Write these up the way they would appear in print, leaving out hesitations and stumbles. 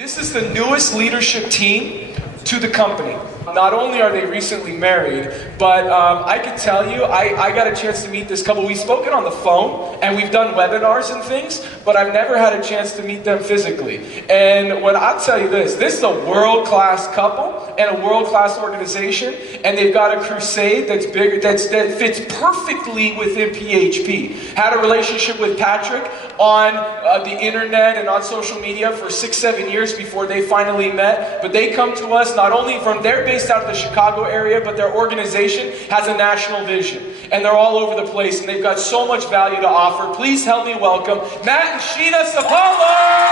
This is the newest leadership team to the company. Not only are they recently married, but I can tell you, I got a chance to meet this couple. We've spoken on the phone, and we've done webinars and things, but I've never had a chance to meet them physically. And when I'll tell you this is a world-class couple and a world-class organization, and they've got a crusade that's bigger, that fits perfectly within PHP. Had a relationship with Patrick on the internet and on social media for 6-7 years before they finally met, but they come to us not only from their base out of the Chicago area, but their organization has a national vision. And they're all over the place, and they've got so much value to offer. Please help me welcome Matt and Sheena Sapolo!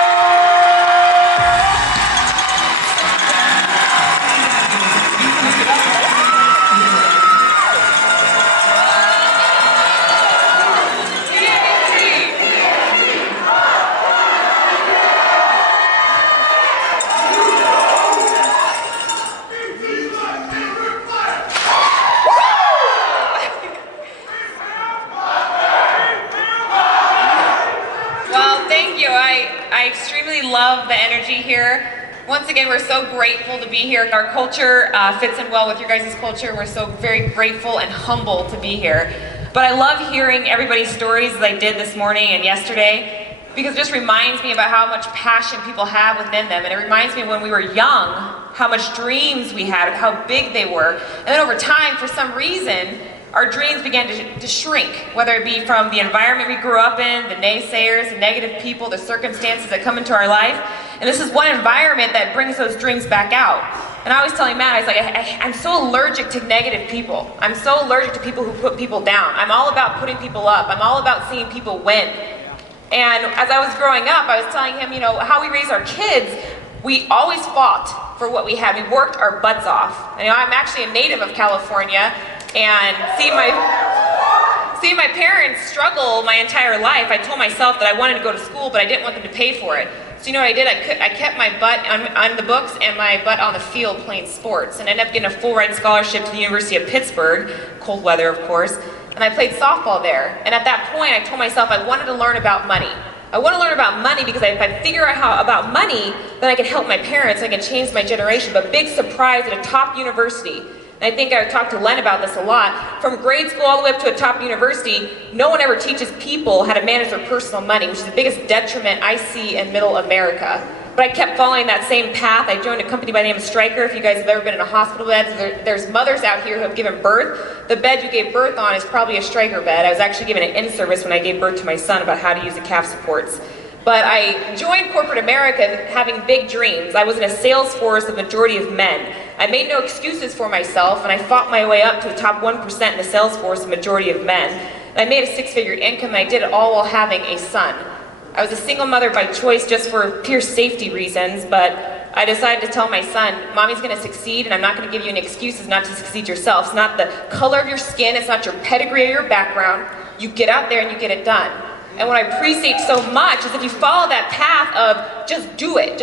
I extremely love the energy here. Once again, we're so grateful to be here. Our culture fits in well with your guys' culture. We're so very grateful and humble to be here. But I love hearing everybody's stories as I did this morning and yesterday, because it just reminds me about how much passion people have within them. And it reminds me of when we were young, how much dreams we had, how big they were. And then over time, for some reason, our dreams began to shrink, whether it be from the environment we grew up in, the naysayers, the negative people, the circumstances that come into our life. And this is one environment that brings those dreams back out. And I always tell Matt, I was like, I'm so allergic to negative people. I'm so allergic to people who put people down. I'm all about putting people up. I'm all about seeing people win. And as I was growing up, I was telling him, you know, how we raise our kids, we always fought for what we had. We worked our butts off. And, you know, I'm actually a native of California, and seeing my parents struggle my entire life, I told myself that I wanted to go to school, but I didn't want them to pay for it. So you know what I did? I kept my butt on the books and my butt on the field playing sports, and ended up getting a full ride scholarship to the University of Pittsburgh, cold weather of course, and I played softball there. And at that point I told myself I wanted to learn about money. I want to learn about money because if I figure out about money, then I can help my parents, I can change my generation. But big surprise, at a top university. And I think I talked to Len about this a lot. From grade school all the way up to a top university, no one ever teaches people how to manage their personal money, which is the biggest detriment I see in middle America. But I kept following that same path. I joined a company by the name of Stryker. If you guys have ever been in a hospital bed, there's mothers out here who have given birth. The bed you gave birth on is probably a Stryker bed. I was actually given an in-service when I gave birth to my son about how to use the calf supports. But I joined corporate America having big dreams. I was in a sales force, the majority of men. I made no excuses for myself, and I fought my way up to the top 1% in the sales force, the majority of men. And I made a 6-figure income, and I did it all while having a son. I was a single mother by choice just for pure safety reasons, but I decided to tell my son, Mommy's gonna succeed, and I'm not gonna give you any excuses not to succeed yourself. It's not the color of your skin, it's not your pedigree or your background. You get out there and you get it done. And what I appreciate so much is if you follow that path of just do it,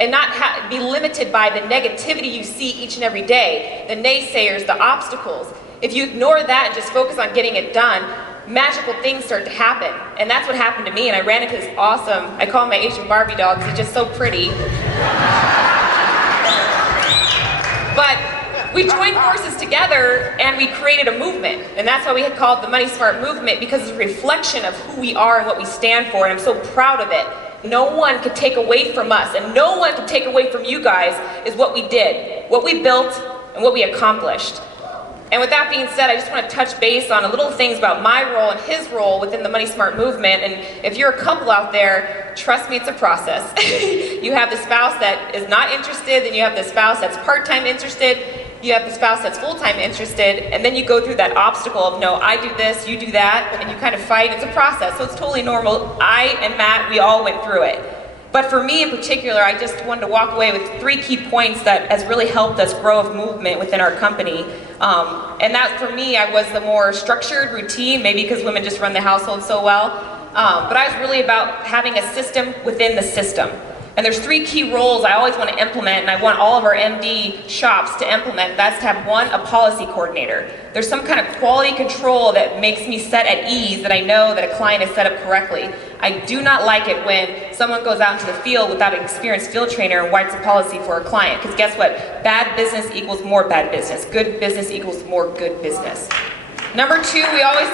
and not be limited by the negativity you see each and every day, the naysayers, the obstacles. If you ignore that and just focus on getting it done, magical things start to happen. And that's what happened to me, and I ran into this awesome, I call him my Asian Barbie doll because he's just so pretty. But we joined forces together and we created a movement, and that's why we had called the Money Smart Movement, because it's a reflection of who we are and what we stand for, and I'm so proud of it. No one could take away from us, and no one could take away from you guys, is what we did, what we built, and what we accomplished. And with that being said, I just want to touch base on a little things about my role and his role within the Money Smart Movement. And if you're a couple out there, trust me, it's a process. You have the spouse that is not interested, then you have the spouse that's part-time interested, you have the spouse that's full-time interested, and then you go through that obstacle of, no, I do this, you do that, and you kind of fight. It's a process, so it's totally normal. I and Matt, we all went through it. But for me in particular, I just wanted to walk away with 3 key points that has really helped us grow a movement within our company. And that, for me, I was the more structured routine, maybe because women just run the household so well. But I was really about having a system within the system. And there's 3 key roles I always want to implement, and I want all of our MD shops to implement. That's to have 1, a policy coordinator. There's some kind of quality control that makes me set at ease that I know that a client is set up correctly. I do not like it when someone goes out into the field without an experienced field trainer and writes a policy for a client. Because guess what? Bad business equals more bad business. Good business equals more good business. Number two, we always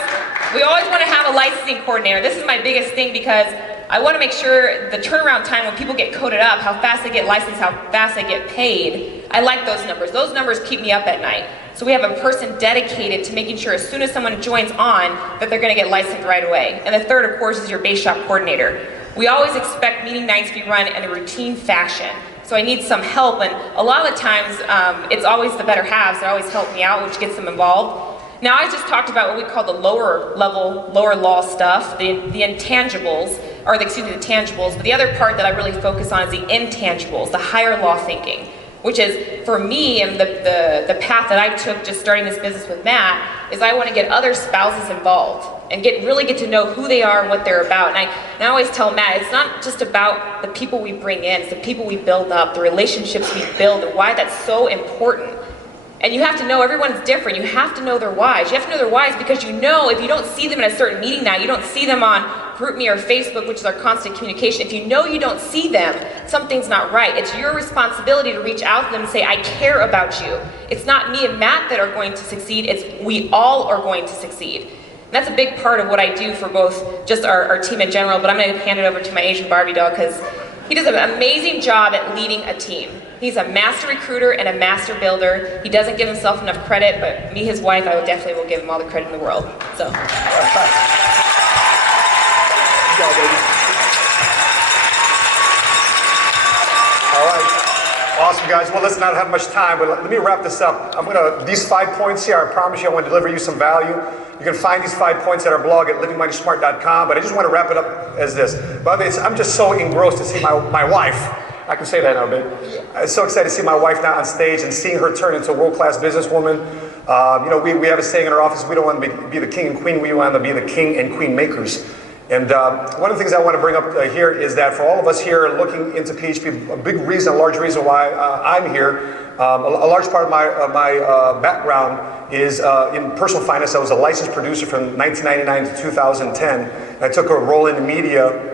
want to have a licensing coordinator. This is my biggest thing because I want to make sure the turnaround time when people get coded up, how fast they get licensed, how fast they get paid, I like those numbers. Those numbers keep me up at night. So we have a person dedicated to making sure as soon as someone joins on that they're going to get licensed right away. And the third, of course, is your base shop coordinator. We always expect meeting nights to be run in a routine fashion. So I need some help, and a lot of the times it's always the better halves that always help me out, which gets them involved. Now I just talked about what we call the lower level, lower law stuff, the intangibles, or the tangibles, but the other part that I really focus on is the intangibles, the higher law thinking, which is, for me, and the path that I took just starting this business with Matt, is I want to get other spouses involved and really get to know who they are and what they're about. And I always tell Matt, it's not just about the people we bring in, it's the people we build up, the relationships we build, and why that's so important. And you have to know everyone's different. You have to know their whys. You have to know their whys because you know if you don't see them in a certain meeting now, you don't see them on GroupMe or Facebook, which is our constant communication. If you know you don't see them, something's not right. It's your responsibility to reach out to them and say, I care about you. It's not me and Matt that are going to succeed. It's we all are going to succeed. And that's a big part of what I do for both just our team in general, but I'm going to hand it over to my Asian Barbie doll because he does an amazing job at leading a team. He's a master recruiter and a master builder. He doesn't give himself enough credit, but me, his wife, I definitely will give him all the credit in the world. So. All right. Awesome, guys. Well, let's not have much time, but let me wrap this up. These 5 points here, I promise you I want to deliver you some value. You can find these 5 points at our blog at livingmindysmart.com, but I just want to wrap it up as this. By the way, I'm just so engrossed to see my wife. I can say that now, babe. I'm so excited to see my wife now on stage and seeing her turn into a world-class businesswoman. We have a saying in our office, we don't want to be the king and queen, we want to be the king and queen makers. And one of the things I want to bring up here is that for all of us here looking into PHP, a large reason why I'm here, a large part of my background is in personal finance. I was a licensed producer from 1999 to 2010. And I took a role in the media.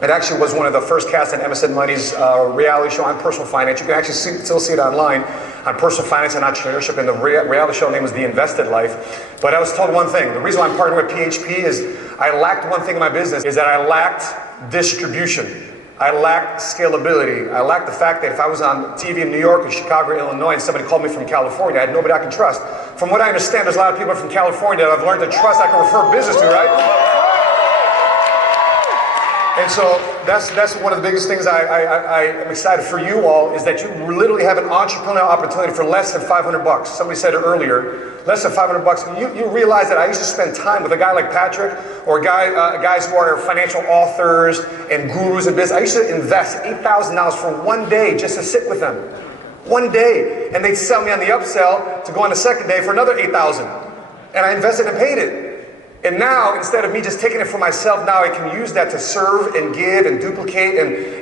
It actually was one of the first casts on MSN Money's reality show on personal finance. You can actually still see it online on personal finance and entrepreneurship, and the reality show name was The Invested Life. But I was told one thing. The reason why I'm partnering with PHP is I lacked one thing in my business, is that I lacked distribution. I lacked scalability. I lacked the fact that if I was on TV in New York or Chicago or Illinois and somebody called me from California, I had nobody I could trust. From what I understand, there's a lot of people from California that I've learned to trust I can refer business to, right? And so that's one of the biggest things I am excited for you all, is that you literally have an entrepreneurial opportunity for less than $500. Somebody said it earlier, less than $500. You realize that I used to spend time with a guy like Patrick or guys who are financial authors and gurus in business. I used to invest $8,000 for one day just to sit with them. One day. And they'd sell me on the upsell to go on the second day for another $8,000. And I invested and paid it. And now, instead of me just taking it for myself, now I can use that to serve and give and duplicate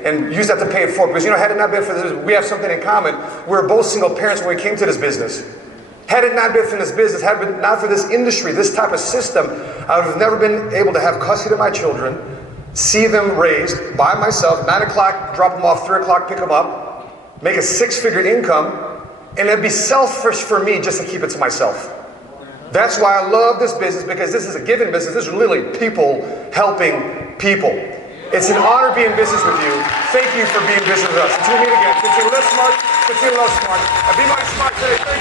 and use that to pay it forward. Because had it not been for this, we have something in common. We were both single parents when we came to this business. Had it not been for this business, had it been not for this industry, this type of system, I would have never been able to have custody of my children, see them raised by myself, 9 o'clock, drop them off, 3 o'clock, pick them up, make a 6-figure income, and it'd be selfish for me just to keep it to myself. That's why I love this business, because this is a giving business. This is literally people helping people. It's an honor being in business with you. Thank you for being in business with us. Until we meet again, continue to live smart, continue to love smart, and be my smart today.